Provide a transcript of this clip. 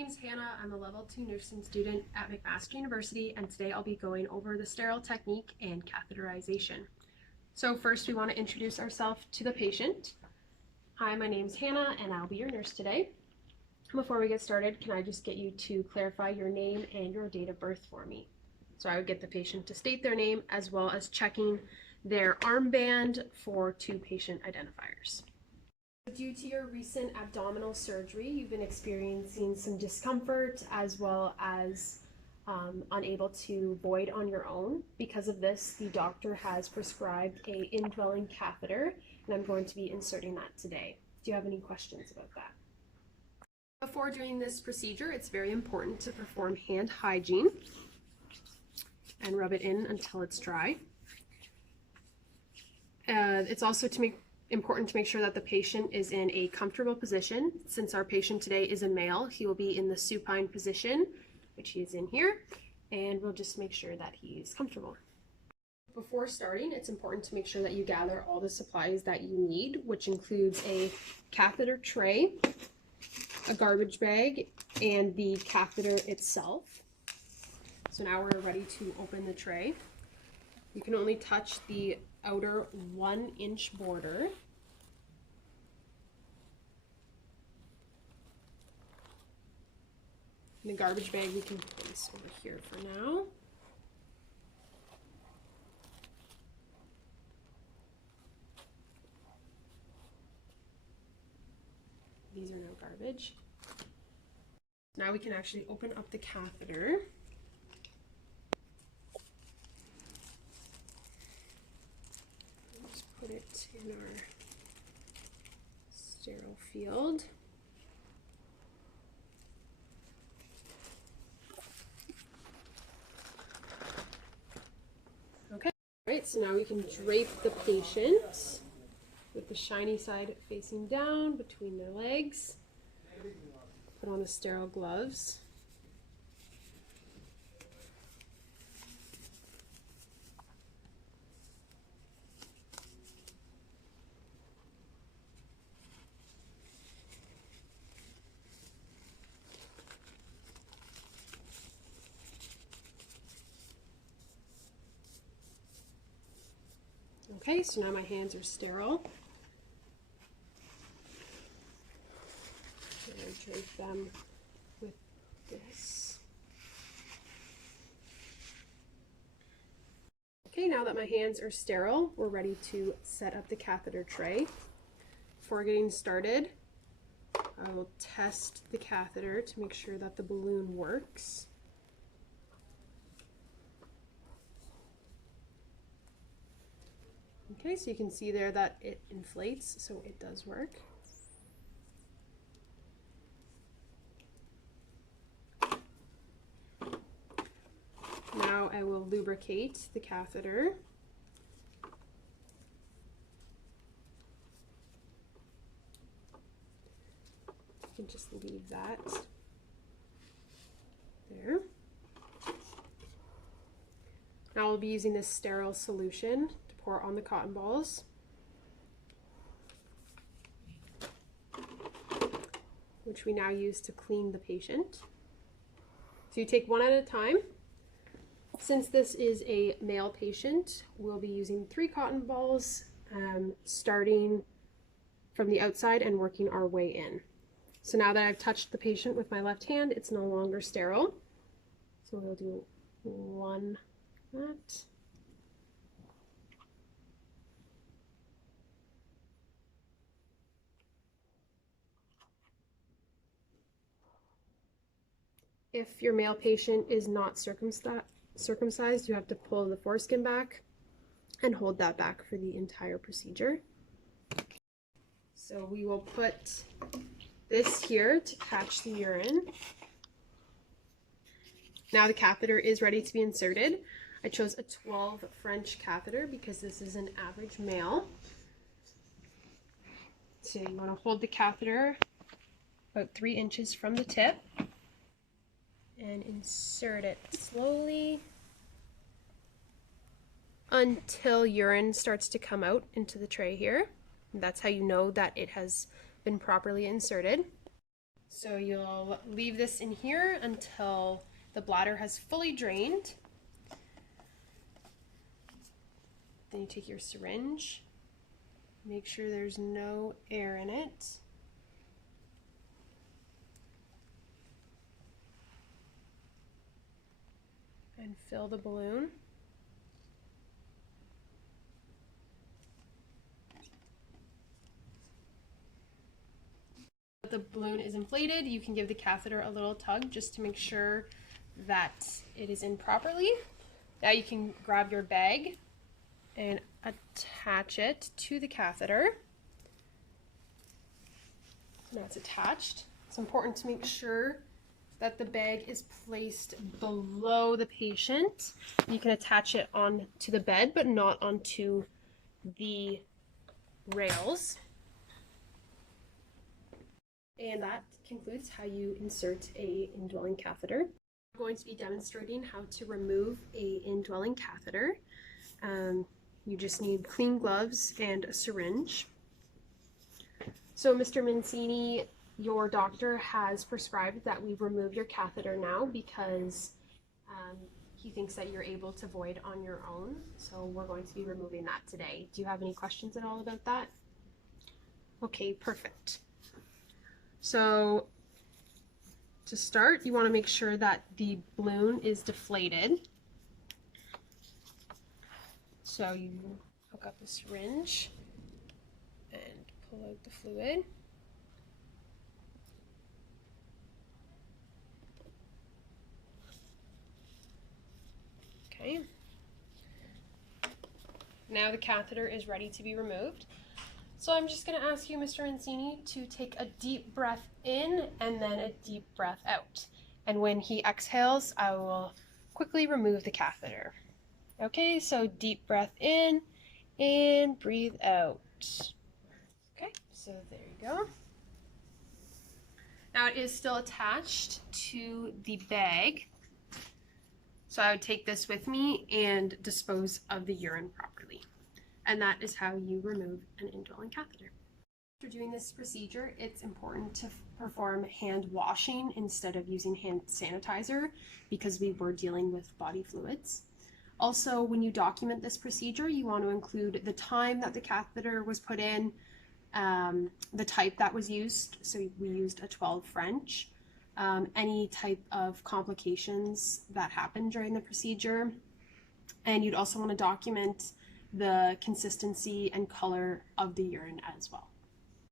My name is Hannah. I'm a level 2 nursing student at McMaster University, and today I'll be going over the sterile technique and catheterization. So first we want to introduce ourselves to the patient. Hi, my name is Hannah and I'll be your nurse today. Before we get started, can I just get you to clarify your name and your date of birth for me? So I would get the patient to state their name as well as checking their armband for 2 patient identifiers. Due to your recent abdominal surgery, you've been experiencing some discomfort as well as unable to void on your own. Because of this, the doctor has prescribed a indwelling catheter, and I'm going to be inserting that today. Do you have any questions about that? Before doing this procedure, it's very important to perform hand hygiene and rub it in until it's dry. It's also important to make sure that the patient is in a comfortable position. Since our patient today is a male, he will be in the supine position, which he is in here, and we'll just make sure that he's comfortable. Before starting, it's important to make sure that you gather all the supplies that you need, which includes a catheter tray, a garbage bag, and the catheter itself. So now we're ready to open the tray. You can only touch the outer 1-inch border. And the garbage bag we can place over here for now. These are now garbage. Now we can actually open up the catheter. Put it in our sterile field. Okay, all right, so now we can drape the patient with the shiny side facing down between their legs. Put on the sterile gloves. Okay, so now my hands are sterile. I'm going to drape them with this. Okay, now that my hands are sterile, we're ready to set up the catheter tray. Before getting started, I will test the catheter to make sure that the balloon works. Okay, so you can see there that it inflates, so it does work. Now I will lubricate the catheter. You can just leave that there. Now I'll be using this sterile solution to pour on the cotton balls. Which we now use to clean the patient. So you take one at a time. Since this is a male patient, we'll be using 3 cotton balls, starting from the outside and working our way in. So now that I've touched the patient with my left hand, it's no longer sterile. So we'll do one that. If your male patient is not circumcised, you have to pull the foreskin back and hold that back for the entire procedure. So we will put this here to catch the urine. Now the catheter is ready to be inserted. I chose a 12 French catheter because this is an average male. So you want to hold the catheter about 3 inches from the tip and insert it slowly until urine starts to come out into the tray here. And that's how you know that it has been properly inserted. So you'll leave this in here until the bladder has fully drained. Then you take your syringe, make sure there's no air in it. And fill the balloon. The balloon is inflated, you can give the catheter a little tug just to make sure that it is in properly. Now you can grab your bag and attach it to the catheter. Now it's attached. It's important to make sure that the bag is placed below the patient. You can attach it onto the bed, but not onto the rails. And that concludes how you insert a indwelling catheter. I'm going to be demonstrating how to remove a indwelling catheter. You just need clean gloves and a syringe. So Mr. Mancini, your doctor has prescribed that we remove your catheter now because he thinks that you're able to void on your own. So we're going to be removing that today. Do you have any questions at all about that? Okay, perfect. So to start, you want to make sure that the balloon is deflated. So you hook up the syringe and pull out the fluid. Okay. Now the catheter is ready to be removed. So I'm just going to ask you, Mr. Mancini, to take a deep breath in and then a deep breath out. And when he exhales, I will quickly remove the catheter. Okay, so deep breath in and breathe out. Okay, so there you go. Now it is still attached to the bag. So I would take this with me and dispose of the urine properly. And that is how you remove an indwelling catheter. After doing this procedure, it's important to perform hand washing instead of using hand sanitizer because we were dealing with body fluids. Also, when you document this procedure, you want to include the time that the catheter was put in, the type that was used. So we used a 12 French. Any type of complications that happened during the procedure. And you'd also want to document the consistency and color of the urine as well.